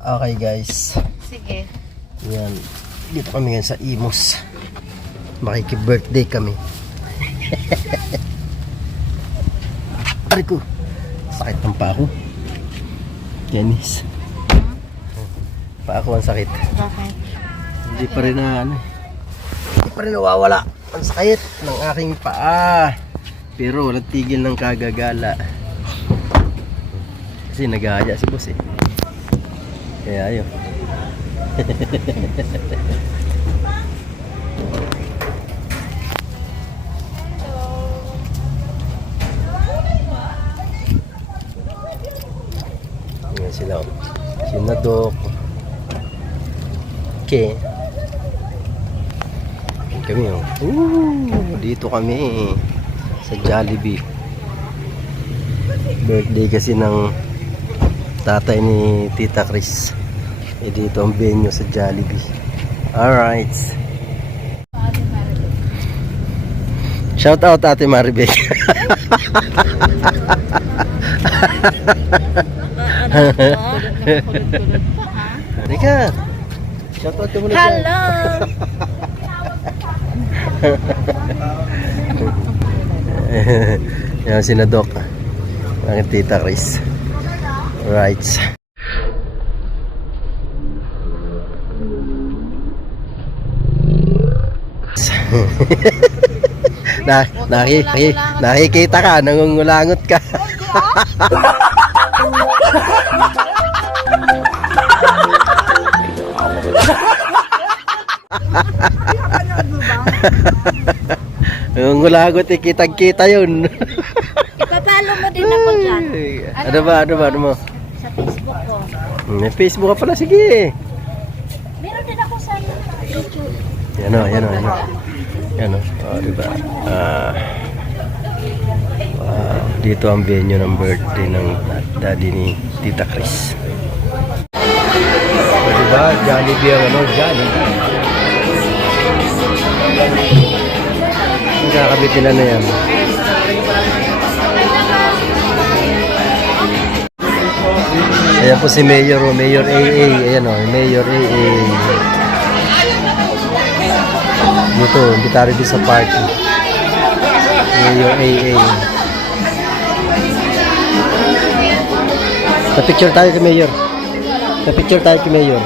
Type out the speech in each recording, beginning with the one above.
Okay guys. Sige. Yan. Dito kami ngayon sa Imus. Makiki-birthday kami. Aray ko. Sakit ng paa ko. Dennis. Paa ko ang sakit. Bakit? Hindi pa rin hindi pa rin nawawala ang sakit ng aking paa. Pero walang tigil ng kagagala. Kasi nag-aaya si boss eh. Kaya ayun. Ayan sila. Sinadok. Okay. Ayan kami oh. Dito kami sa Jollibee. Birthday kasi ng tatay ni Tita Chris. Dito ang venue sa Jollibee. Alright. Shout out Ate Maribek. Rika. Shout out mo na. Hello. Yan sinadok. Ang Tita Chris. Right. Nakikita ka, nangungulangot ka. Nangungulangot eh, kitang-kita yun. Ipapalo mo din ako dyan. Ano mo? Sa Facebook ko. May Facebook ka pala, sige. Meron din ako sa YouTube. Yan o. Yan o. Diba? Wow. Dito ang venue ng birthday ng daddy ni Tita Chris. Diba? Jollibee ang Jollibee. Nagkakabitin na yan. Ayan po si Mayor AA. Ayan o, Mayor AA. Dito, imbitari din sa party. Mayor AA. Sa-picture tayo kay Mayor. Sa-picture tayo kay Mayor.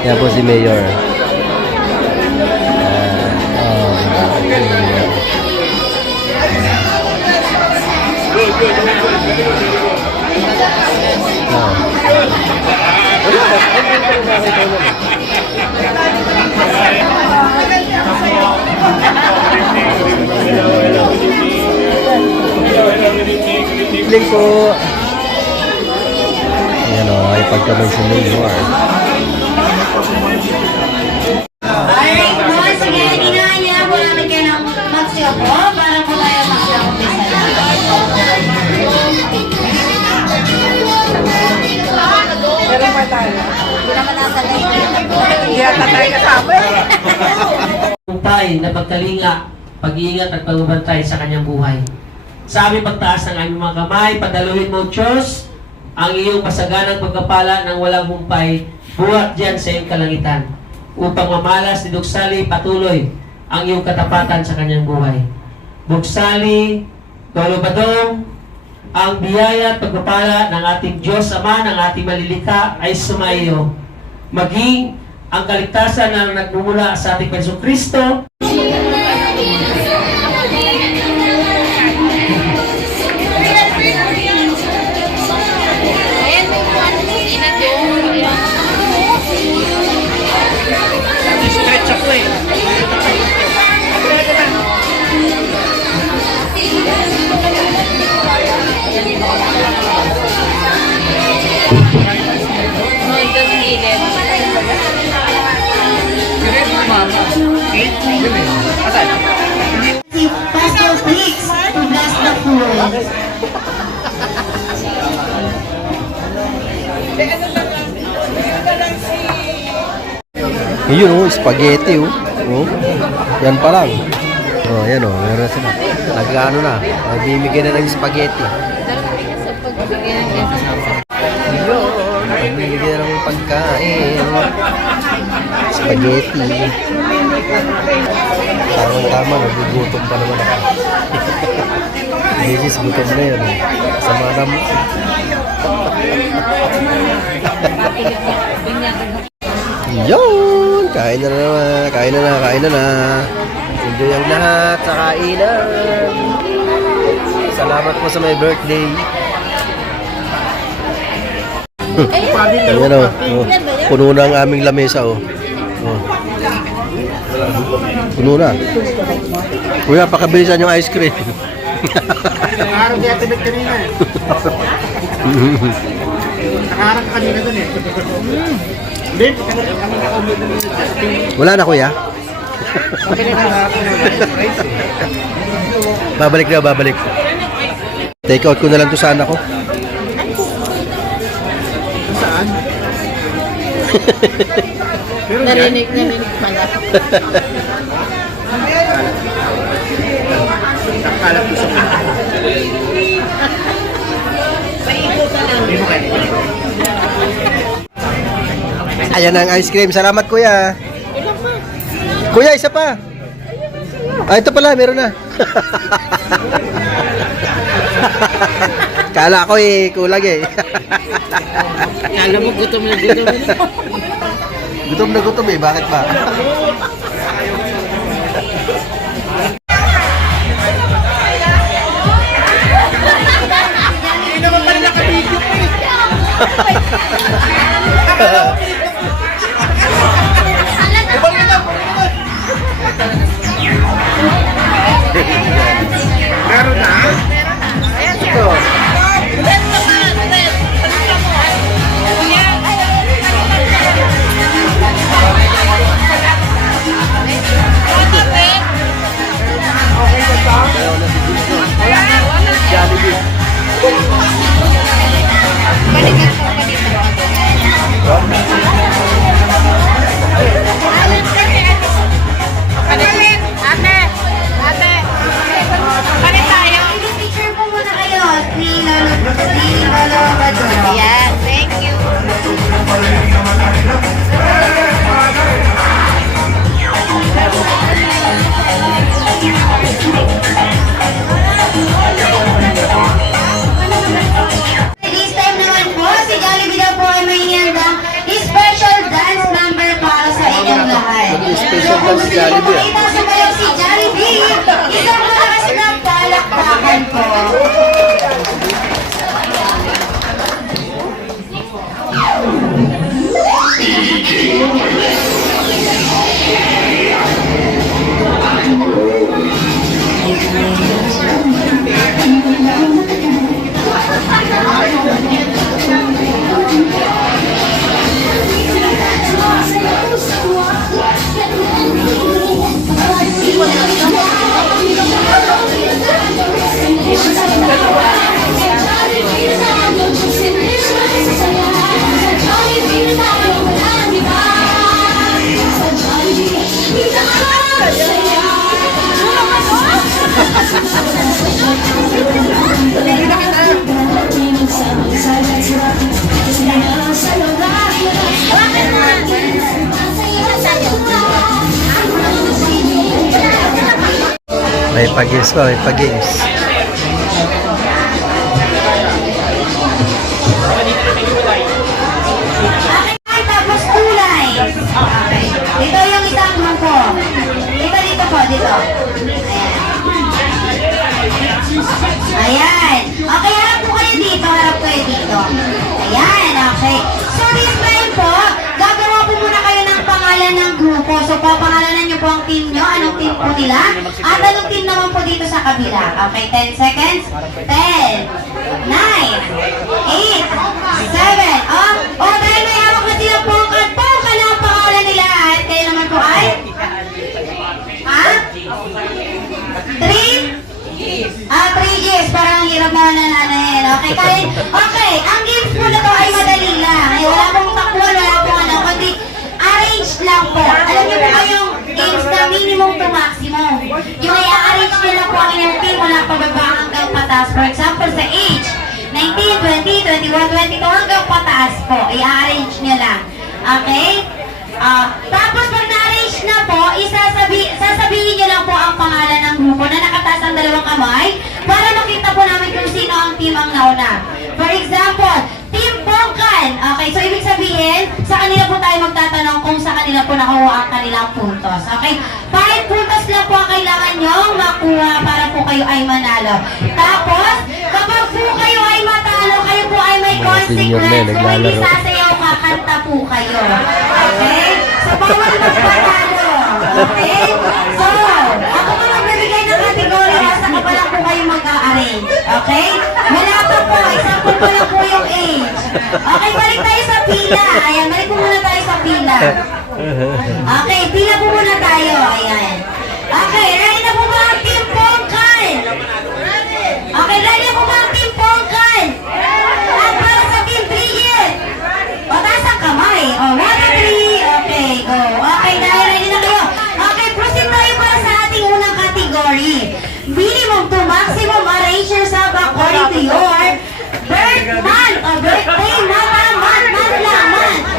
Ayan po si Mayor. Piling po. Ayan o, ay pagkamay si Mayor. Alright po, sige, ginaya po namin kayo ng magsyo po para po tayo magsyo ako Meron pa tayo. Hindi naman nasa live. Hindi ata tayo kasama. Tayo na pagkalinga, pag-iingat at pagbabantay sa kanyang buhay. Sa aming pagtaas ng aming mga kamay, padaluhin mo, Diyos, ang iyong pasaganang pagkapala ng walang humpay, buhat diyan sa iyong kalangitan, upang mamalas ni Dugsali patuloy ang iyong katapatan sa kanyang buhay. Dugsali, Lolo Badong, ang biyaya at pagpapala ng ating Diyos Ama, ng ating malilikha ay sumaiyo. Maging ang kaligtasan na nagmumula sa ating Panginoong Kristo. Stretch ako eh. Pastor Felix, to bless the food. Yun oh, spaghetti oh. Oh. Yan pa lang. Oh, yan oh, meron sila. Nag-ano na, bibigyan na ng spaghetti. Yun. pagkain. Spaghetti. Tama, nagugutom pa naman ako. Bisis, gutom na yun. Sama naman. Yun! Kain na. Enjoy ang lahat sa kainan. Salamat po sa my birthday. Ayan o. Puno na ang aming lamesa o. Puno na. Kuya, pakabilisan yung ice cream. Nakaharap niya tibit kanina eh. Nakaharap ka kanina dun eh. Hindi, Wala na kuya. Babalik. Take out ko na lang to sa anak ko. saan? Narinig pala. Nakakalap ko sa Ayan ang ice cream. Salamat kuya. Kuya, isa pa. Ito pala, meron na. Kala ko kulang Kala mo gutom na. Gutom na gutom bakit ba? Hindi naman pala naka-video ko eh. Meron na? Ito. Yes, thank you. This time naman po, si Jollibee daw po ay may hinihandang special dance number para sa inyong lahat. Special dance si Jollibee, ah. Kung sumayaw si Jollibee, isang malakas na palakpakan po. May pag-games pa, may pag-games. Ay, tapos kulay. Okay. Dito yung isang mangko. Dito po, dito. Ayan. Okay, harap po kayo dito. Ayan, okay. So, this time po, gagawa po muna kayo ng pangalan ng grupo. So, papangalanan niyo po ang team nyo. Anong team po nila? At anong team naman po dito sa kabila. Okay, 10 seconds. 10, 9, 8, 7. Dahil may hawak na sila po ang karton na ang pangalan nila. At kayo naman po ay? Ha? 3? 3 years. Parang hirap na nananayin. Okay, kayo? Okay, ang games po na to ay madali lang. Ay, wala pong takbuhan, wala pong kundi arrange lang po. Alam niyo po ba yung games na minimum to maximum? Yung i-arrange nyo lang po ang inyong team mula pababa hanggang pataas. For example, sa age 19, 20, 21, 22 hanggang pataas po. I-arrange nyo lang. po nakuha ang kanilang puntos. Okay? 5 puntos lang po ang kailangan nyo makuha para po kayo ay manalo. Tapos, kapag po kayo ay matalo, kayo po ay may consequence. So, hindi sasayaw, kakanta po kayo. Okay? So, bawal magpatalo. Okay? So, ako po magbibigay ng kategory, basta ka pa lang po kayo mag-a-arrange. Okay? Wala pa po, example pa lang po yung age. Okay, balik tayo sa pila. Ayan, balik po muna tayo sa pila. Okay, pila po muna tayo. Ayan. Okay, ready na po ba ang Team Pongkan? Okay, ready na po ba ang Team Pongkan? At para sa Team Brigid? Pataas ang kamay. Oh, 1, 2, 3. Okay, go. Okay, dahil ready na kayo. Okay, proceed tayo para sa ating unang category. Minimum to maximum arrange yourself according to your birth month or birthday month lang, month.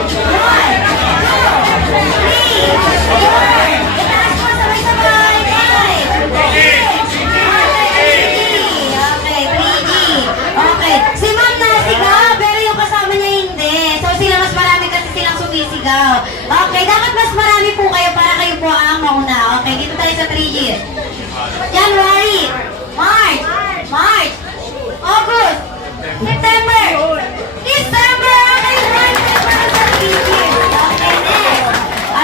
1, 2, 3, 4. Itaas mo, sabay-sabay. 5, 6, 7. Okay, 3D. Okay, si ma'am nasigaw, pero yung kasama niya hindi. So sila mas marami kasi silang sumisigaw. Okay, dapat mas marami po kayo para kayo po ang mauna. Okay, dito tayo sa 3G. January, March, August, September, December. Okay, right. Para sa 3G. Okay, next.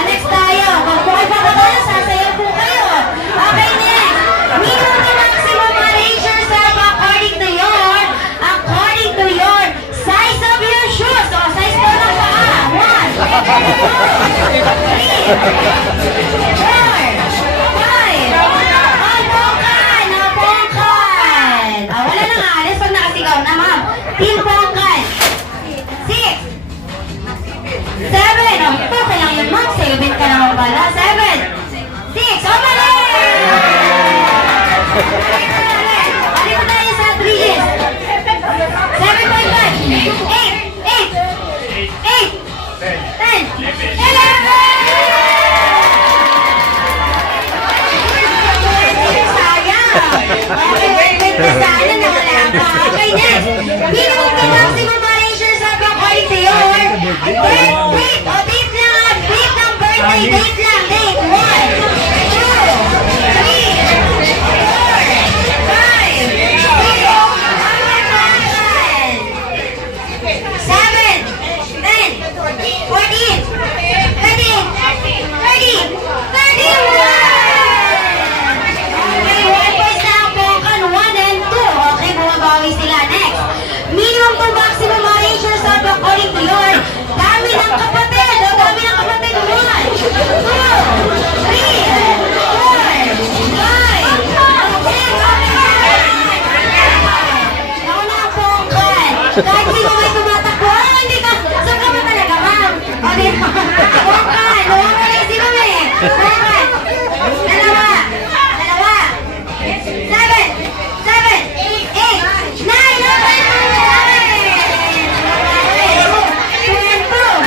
Next tayo. Kung buhay pa ka tayo, sasayaw po kayo. Okay, next. Minimum to maximum arrange yourself according to your size of your shoes. So, size po ng paa. 1, 2, 3, 4, 5. Wala nang aalis pag nakasigaw na, ma'am. Team Pongkan. 6, 7. Okay lang yun, ma'am. 7 ka naman pala. 7, 6. Mali! Ano po tayo sa 3 years? 7.5. 8, 10, 11. Sayang. Okay, wait na sana na wala pa. Okay, next. Minimum to maximum arrange yourself according to your date. Date lang. Date ng birthday. Date lang. Date. 1, 2, 3, 4, 5, kahit sino may tumatakbo, hindi ka, saan ka ba talaga, ma'am? O, di ba? Bukan, wala si ma'am eh. Bukan. Dalawa. 7, 8, 9, okay.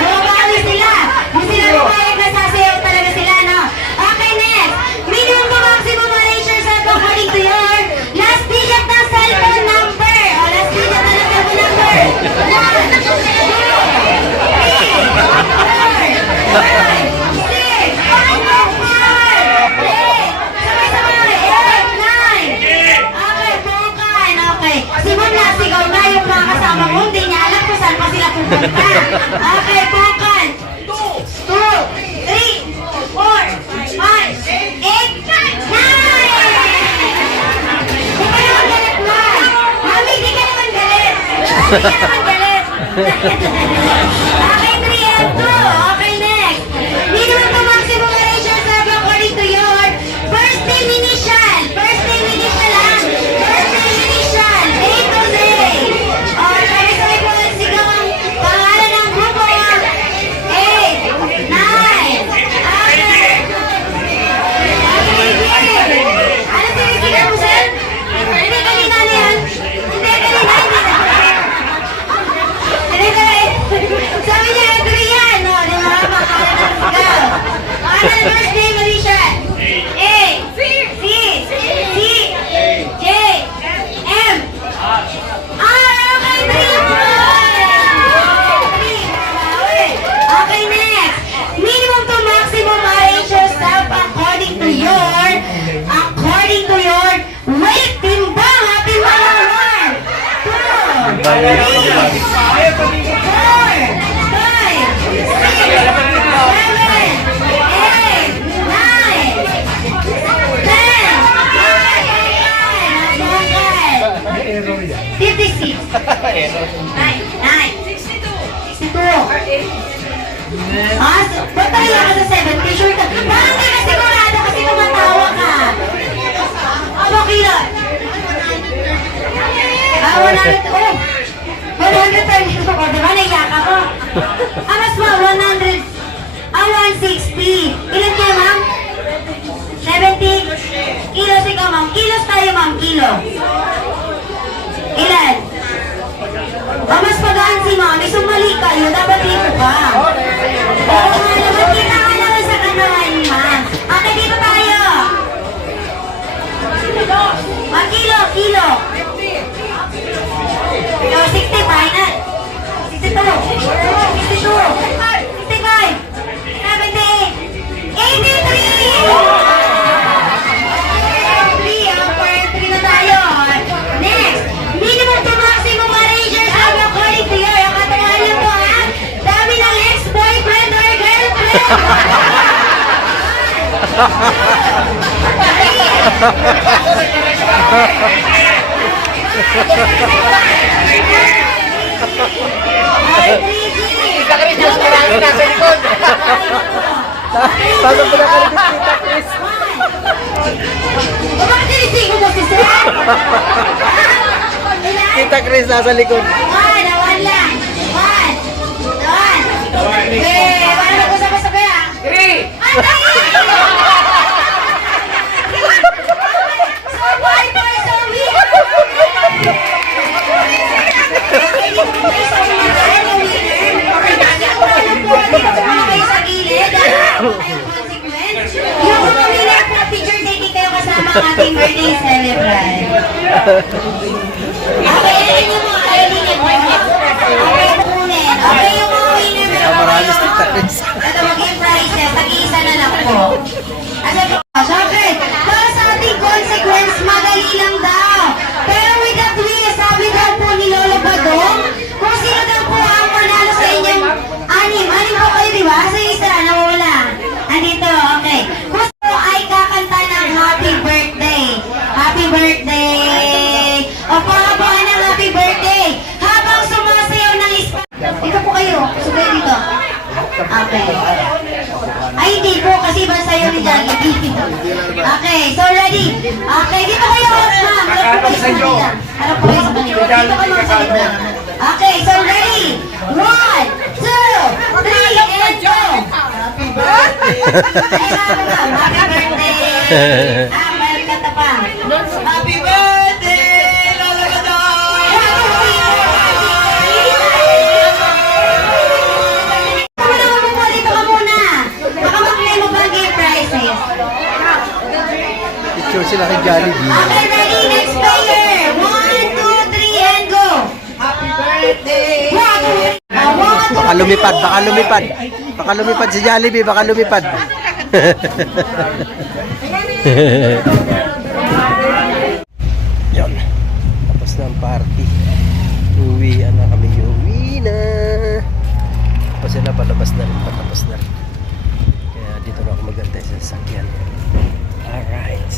Bumabawi sila. Kung sila bumayag, nasasayaw talaga sila, no? Okay, next. Minimum to maximum arrange yourself according to your last digit ng cellphone number. O, last digit na ng cellphone number. 1, 2, 3, 4, 5, 6, 7, 8. Sabay-sabay. 8, 9. Okay, bukan. Okay. Si Ma'am nasigaw na yung mga kasama mo. Hindi niya alam kung saan pa sila pupunta. Okay, bukan. 2, 3, 4, 5, 8, 9. Di ka naman galit, Ma'am. Mami, di ka naman galit. Di ka naman galit. Okay, 3 and 2. Okay, next. Minimum to maximum arrange yourself according to your first name initial. First name initial, ha? First name initial. A to Z. O, sabay-sabay po sigaw ang pangalan ng grupo. 8, 9. Okay. Ano sinisigaw mo, sir? Hindi kanina na yan. Hindi kanina. Sabi niya, Adrian, no, di ba? Ah, ba't tayo ka sa 70? Sure ka? Parang di ka sigurado kasi tumatawa ka. Ano kilo? Ah, 100. Oh, 130. O, diba naiyak ako? Ah, mas ma, 100. Ah, 160. Ilan kayo, ma'am? 70? Kilos ikaw, ma'am. Kilos tayo, ma'am. Kilo. Ilan? Ah, mas pagaan si mami. Sumali kayo. Dapat dito ka. Oo nga naman. Kita ka naman sa kanahan, ma'am. Ate, dito tayo. Ah, kilo. Kilo. 60, fine. 62. 62. 65. 78. 83. 3 na tayo. Next. Minimum to maximum arrangers of the according to your katangahan lang po, ha? Dami ng ex-boyfriend or girlfriend. Kita ka rin yung marami nasa likod. Pasok mo na ka rin, Tita Chris. Bakit sinising mo si Sir? Tita Chris nasa likod. One lang. One. Eh, paano mag-usap-usap kaya? 3! So, boy, so weak. Yung mga winner po, picture taking kayo kasama ang ating birthday celebrant. Okay, ayun yung mga ID niya po. Okay, kunin. Okay, yung mga winner. Kamaralis, Tita Chris. Ito, mag-game prizes. Tag-iisa na lang po. Asa po? Siyempre, para sa ating consequence, madali lang daw. Pero with the twist, sabi daw po ni Lolo Badong, kung sino daw po ang manalo sa inyong anim. Anim po kayo, di ba? Sa isa, nawala. Andito, okay. Kung po ay kakanta ng happy birthday. Happy birthday! O pangabuhan ng happy birthday. Habang sumasayaw ng ispa. Dito po kayo. Subay dito. Okay. Ay, hindi po kasi ba sa'yo ni Jollibee? Okay, so ready? Okay, dito kayo, ma'am. Harap po kayo sa kanila. Harap po kayo sa kanila. Dito kayo sa kanila. Okay, so ready? 1, 2, 3, and go! Happy birthday! Happy birthday! Ah, mayroon ka pa. Happy birthday! Lolo Badong! Dito ka muna. Baka mag-play mo ba ang game prizes? Picture sila kay Jollibee. Okay, ready? Next player. 1, 2, 3, and go! Happy birthday! 1, 2, 3. Baka lumipad, baka lumipad. Baka lumipad si Jollibee, baka lumipad. Yun. Tapos na ang party. Uwian na kami. Uwi na. Tapos sila palabas na rin. Patapos na rin. Kaya dito na ako magantay sa sasakyan. Alright.